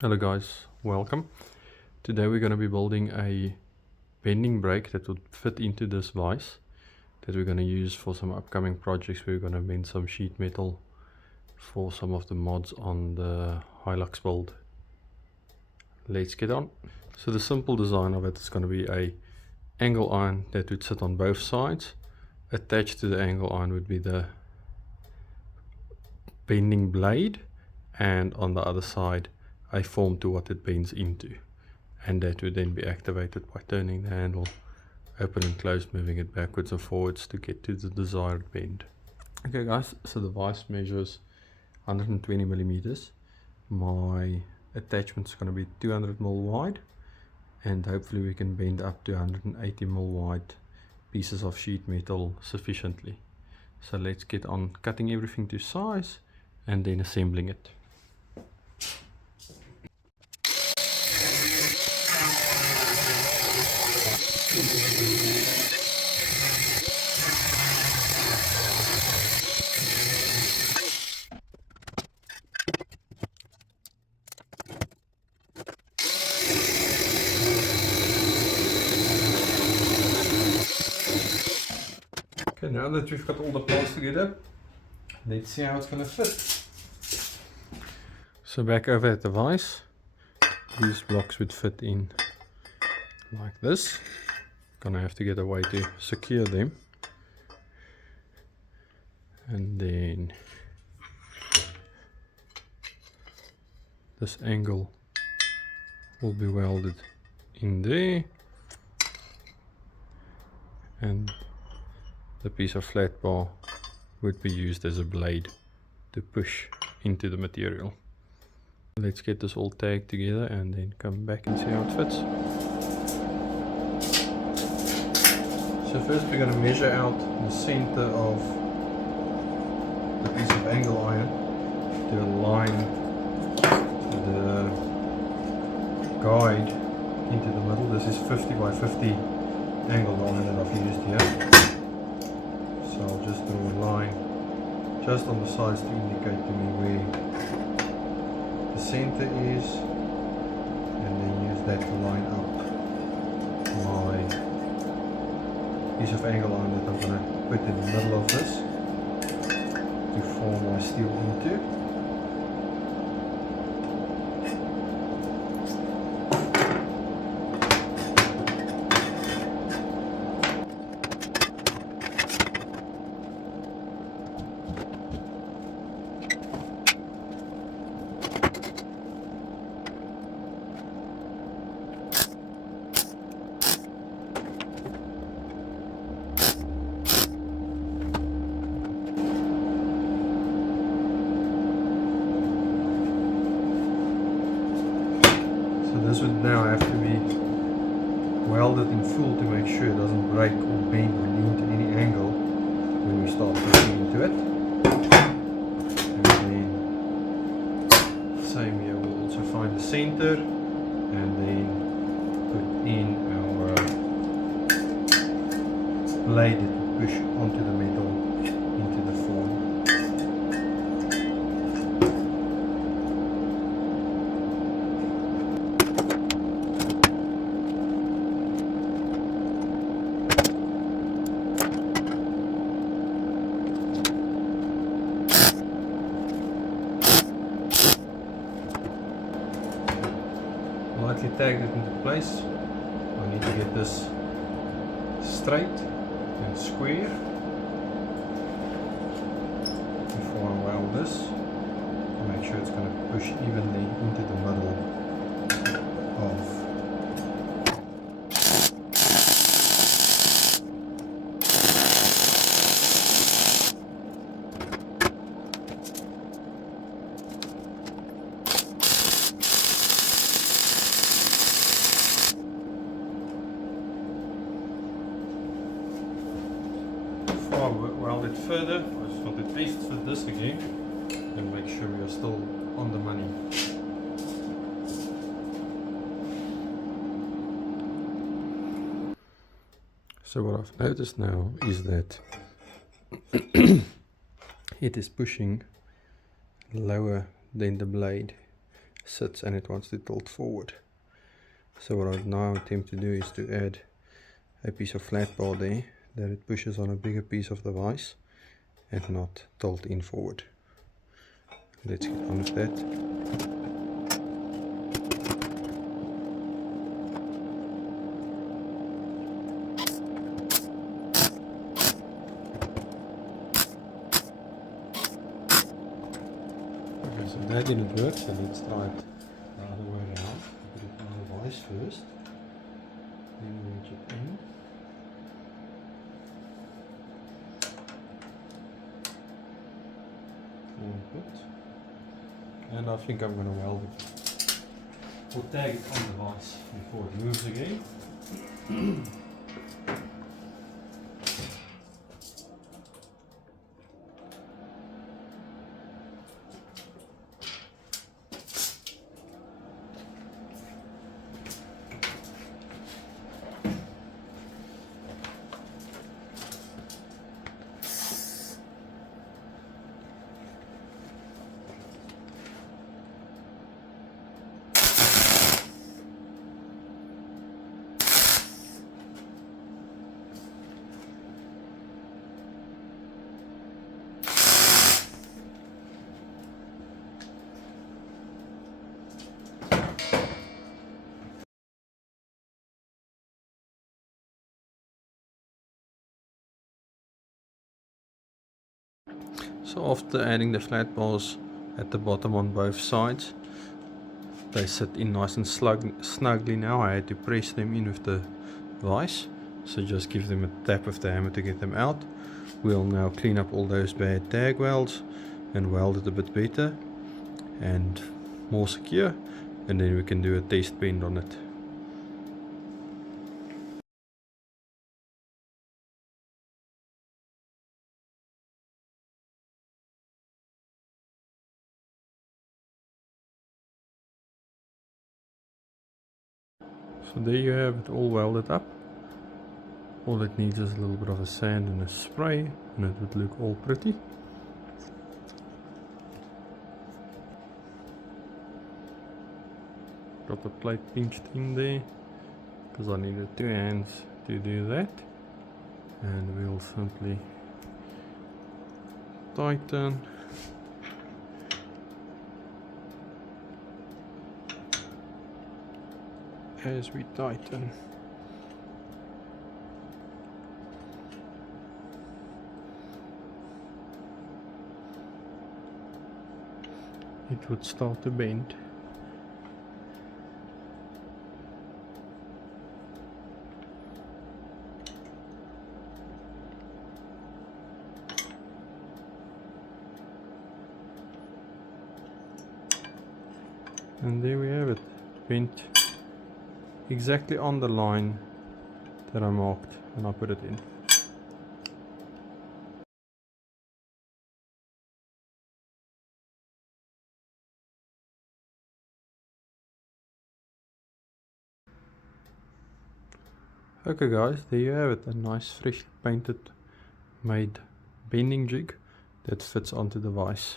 Hello guys, welcome. Today we're going to be building a bending brake that would fit into this vise that we're going to use for some upcoming projects. We're going to bend some sheet metal for some of the mods on the Hilux build. Let's get on. So the simple design of it is going to be a angle iron that would sit on both sides. Attached to the angle iron would be the bending blade, and on the other side a form to what it bends into, and that would then be activated by turning the handle, open and close, moving it backwards and forwards to get to the desired bend. Okay guys, so the vise measures 120 millimeters. My attachment is going to be 200 mil wide, and hopefully we can bend up to 180 mil wide pieces of sheet metal sufficiently. So let's get on cutting everything to size and then assembling it. Okay, now that we've got all the parts together, let's see how it's going to fit. So back over at the vise, these blocks would fit in like this. Gonna have to get a way to secure them, and then this angle will be welded in there, and the piece of flat bar would be used as a blade to push into the material. Let's get this all tagged together and then come back and see how it fits. So first we're going to measure out the center of the piece of angle iron to align the guide into the middle. This is 50 by 50 angle iron that I've used here. So I'll just draw a line just on the sides to indicate to me where the center is, and then use that to line up my piece of angle iron that I'm going to put in the middle of this to form my steel into. This would now have to be welded in full to make sure it doesn't break or bend or lean to any angle when we start pushing into it. And then same here, we'll also find the center and then put in our blade that will push onto the metal into the form. Lightly tagged it into place. I need to get this straight and square before I weld this to make sure it's going to push evenly into the middle of weld it further. I just want to test fit this again and make sure we are still on the money. So what I've noticed now is that it is pushing lower than the blade. sits and it wants to tilt forward. So what I now attempt to do is to add a piece of flat bar there, that it pushes on a bigger piece of the vise and not tilt in forward. Let's get on with that. Okay, so that didn't work, so let's try it the other way around. Put it on the vise first, then wedge it in. And I think I'm going to weld it or tag it on the vise before it moves again. So after adding the flat bars at the bottom on both sides, they sit in nice and snugly now. I had to press them in with the vise, so just give them a tap with the hammer to get them out. We'll now clean up all those bad tag welds and weld it a bit better and more secure, and then we can do a test bend on it. So there you have it all welded up. All it needs is a little bit of a sand and a spray, and it would look all pretty. Got the plate pinched in there because I needed 2 hands to do that, and we'll simply tighten. As we tighten, it would start to bend. And there we have it, bent exactly on the line that I marked when I put it in. Okay guys, there you have it, a nice freshly painted made bending jig that fits onto the vise.